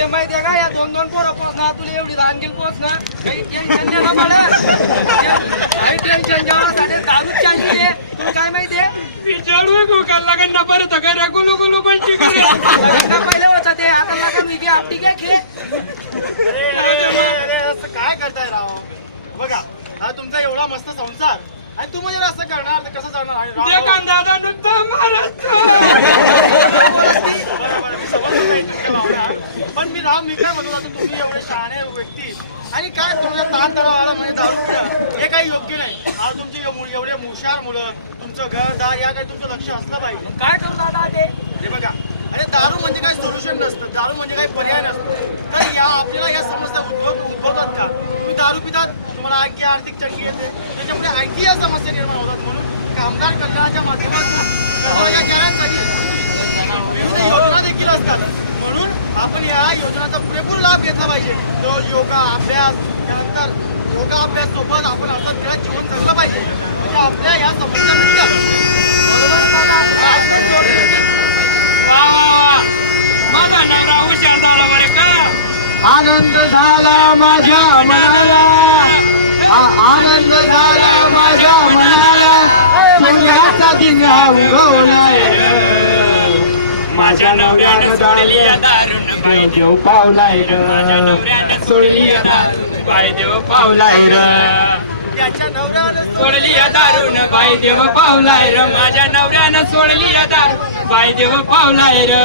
तुला माहिती आहे का या 2-2 पोरं पोचणार तुला एवढी रानगील पोचणार काही टेन्शन नाही ना मला काही टेन्शन जेवणासाठी दारूच चालली आहे तुला काय माहिती आहे पिछाडू गुकाल लगन ना परत करा गुलू गुलू कोणची करे लग्न पहिले होतं ते आता लागून विके आपटी घ्या खे अरे असं काय करताय राव बघा हा तुमचा एवढा मस्त संसार आणि तू म्हणजे असं करणार तर कसं करणार आणि राव- जे कांदा तो महाराष्ट्र बरं, मी समजतोय तुमच्या भावना. पण मी काय म्हणतो आता तुम्ही एवढे शहाणे व्यक्ती आणि काय तुमच्या ताणतणाव आला म्हणजे दारू पिणं हे काही योग्य नाही आज तुमचे एवढे हुशार मुलं तुमचं घरदार या काही तुमचं लक्ष असलं पाहिजे काय करू दादा ते हे बघा अरे दारू म्हणजे काही सोल्युशन नसतं दारू म्हणजे काही पर्याय नसतं तर या आपल्याला या समस्या उद्भवतात का तुम्ही दारू पितात तुम्हाला आणखी आर्थिक चटकी येते त्याच्यामुळे आणखी या समस्या निर्माण होतात म्हणून कामगार कल्याणाच्या माध्यमातून कर्मचाऱ्यांच्या कल्याणासाठी विविध योजना देखील असतात म्हणून आपण या योजनांचा पुरेपूर लाभ घेतला पाहिजे तो योगा अभ्यास त्यानंतर योगा अभ्यास सोबत आपण असं तिला जीवन जगलं पाहिजे म्हणजे आपल्या या समस्या मिटतात वा वा वा माझा नवरा हुशार झाला बरे का आनंद झाला माझ्या मनाला आनंद झाला माझ्या मनाला सोन्याचा दिन उगवलाय माझ्या नवऱ्यानं सोडली या दारुण बाई देव पावलाय माझ्या नवऱ्यानं सोडली या दारुण बाई देव पावलाय र त्याच्या नवऱ्यानं सोडली या दारुण बाई देव पावलाय र माझ्या नवऱ्यानं सोडली या दारू बाई देव पावलाय र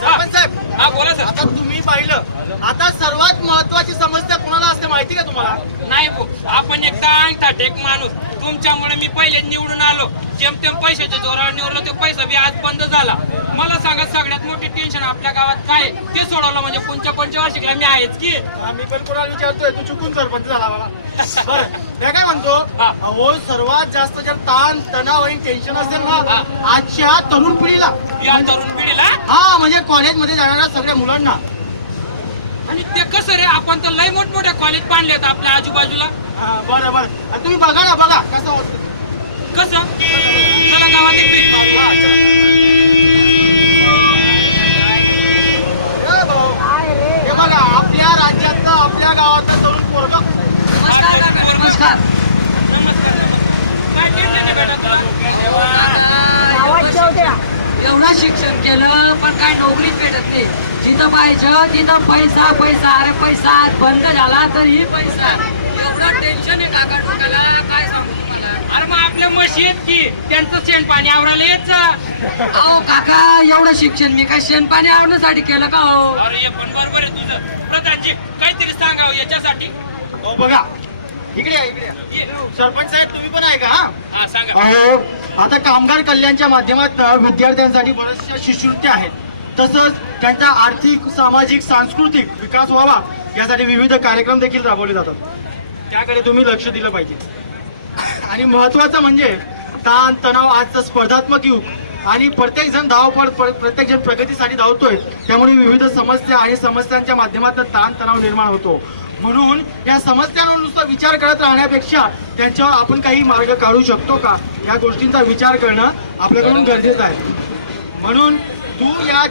सरपंच साहेब हा बोला सर आता तुम्ही पाहिलं आता सर्वात महत्वाची समस्या कोणाला असते माहिती का तुम्हाला नाही भाऊ, आपण एकदा अंगठाट एक माणूस तुमच्यामुळे मी पहिले निवडून आलो जेमतेम पैशाच्या जोरावर निवडलो ते पैसा बी आज बंद झाला मला सांगा सगळ्यात मोठी टेन्शन आपल्या गावात काय आहे? ते सोडवलं म्हणजे पुढच्या पंचवार्षिकला मी आहेच की मी पण कोणाला विचारतोय तू चुकून सरपंच झाला मला बरं मी काय म्हणतो हा. अहो सर्वात जास्त जर ताण तणाव आणि टेन्शन असेल ना आजच्या तरुण पिढीला या तरुण पिढीला हा म्हणजे कॉलेजमध्ये जाणाऱ्या सगळ्या मुलांना आणि ते कसं रे आपण तर लय मोठमोठ्या कॉलेज बांधलेत आपल्या आजूबाजूला बरं बरं आणि तुम्ही बघा ना बघा कसं होतं कसं चला गावात एक ट्रिप मारूया. हे भाऊ, हे बघा आपल्या राज्यातलं आपल्या गावातलं तरुण पोरग नमस्कार काका नमस्कार काय टेन्शन आहे बेटा एवढं शिक्षण केलं पण काय नोकरीच भेटत नाही जिथं पाहिजे तिथं पैसा पैसा अरे पैसा आज बंद झाला तरीही पैसा एवढं टेन्शन आहे काका डोक्याला काय सांगू तुम्हाला अरे मग आपल्या म्हशी आहेत की त्यांचं शेण पाणी आवरायला येत जा अहो काका एवढं शिक्षण मी काय शेणपाणी आवडण्यासाठी केलं का हो अरे हे पण बरोबर आहे तुझं प्रधानजी काहीतरी सांगावं याच्यासाठी हो बघा इकडे या, इकडे या. ये. सरपंच साहेब तुम्ही पण आहे का हा? हा सांगा अहो आता कामगार कल्याणच्या माध्यमातून विद्यार्थ्यांसाठी बऱ्याचशा शिष्यवृत्त्या आहेत तसंच त्यांचा आर्थिक सामाजिक सांस्कृतिक विकास व्हावा यासाठी विविध कार्यक्रम देखील राबवले जातात त्याकडे तुम्ही लक्ष दिलं पाहिजे आणि महत्वाचं म्हणजे ताण तणाव आजचं स्पर्धात्मक युग आणि प्रत्येक जण प्रत्येक जण प्रगतीसाठी धावतोय त्यामुळे विविध समस्या आणि समस्यांच्या माध्यमातून ताण तणाव निर्माण होतो म्हणून या समस्यांवर नुसता विचार करत राहण्यापेक्षा त्यांच्यावर आपण काही मार्ग काढू शकतो का या गोष्टींचा विचार करणं आपल्याकडून गरजेचं आहे म्हणून तू या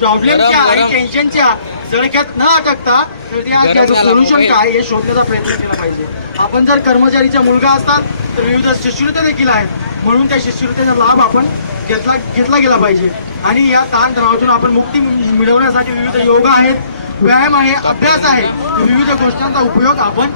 प्रॉब्लेमच्या आणि टेन्शनच्या जळक्यात न अटकता तर त्याचं सोल्युशन काय हे शोधण्याचा प्रयत्न केला पाहिजे आपण जर कर्मचारीचा मुलगा असतात तर विविध शिष्यवृत्त्या देखील आहेत म्हणून त्या शिष्यवृत्तीचा लाभ आपण घेतला गेला पाहिजे आणि या ताणतणावातून आपण मुक्ती मिळवण्यासाठी विविध योगा आहेत व्यायाम आहे अभ्यास आहे विविध गोष्टींचा उपयोग आपण